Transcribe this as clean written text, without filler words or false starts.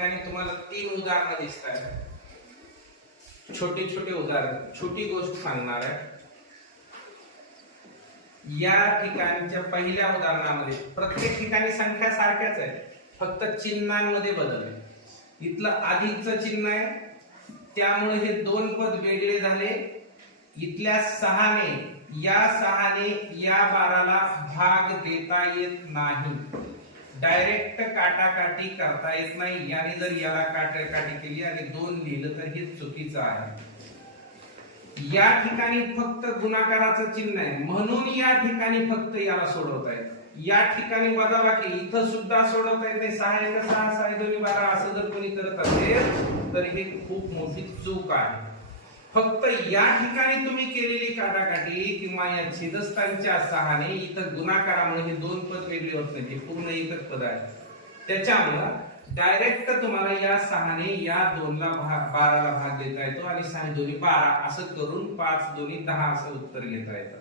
ठिकाणी तुम्हाला 3 उदाहरणं दिसतात. छोटे छोटे उदाहरण, छोटी गोष्ट सांगणार आहे. या ठिकाणच्या पहिल्या उदाहरणामध्ये प्रत्येक ठिकाणी संख्या सारख्याच आहे, फक्त चिन्हांमध्ये बदल आहे. इथलं अधिकचं चिन्ह आहे, त्यामुळे हे 2 पद वेगळे झाले. इथल्या 6ने या 12ला भाग देता येत नाही. डायरेक्ट काटाकाटी करता येत नाही. याने जर याला काटाकाटी केली आणि 2 लिहिलं तर हे चुकीचं आहे. या ठिकाणी फक्त गुणाकाराचं चिन्ह आहे, म्हणून या ठिकाणी फक्त याला सोडवता येत. या ठिकाणी वजाबाकी, इथं सुद्धा सोडवता येत नाही. 6 1 6 6 2 12 असं जर कोणी करत असेल तर हे खूप मोठी चूक आहे. फक्त या ठिकाणी तुम्ही केलेली काटाकाटी किंवा या छेदस्थानच्या 6ने इथं गुणाकारामुळे हे 2 पद वेगळे होत नाही, हे पूर्ण एकच पद आहे. त्याच्यामुळे डायरेक्ट तुम्हाला या 6ने या 2ला 12ला भाग देता येतो आणि 6 2 12 असं करून 5 2 10 असं उत्तर घेता येतं.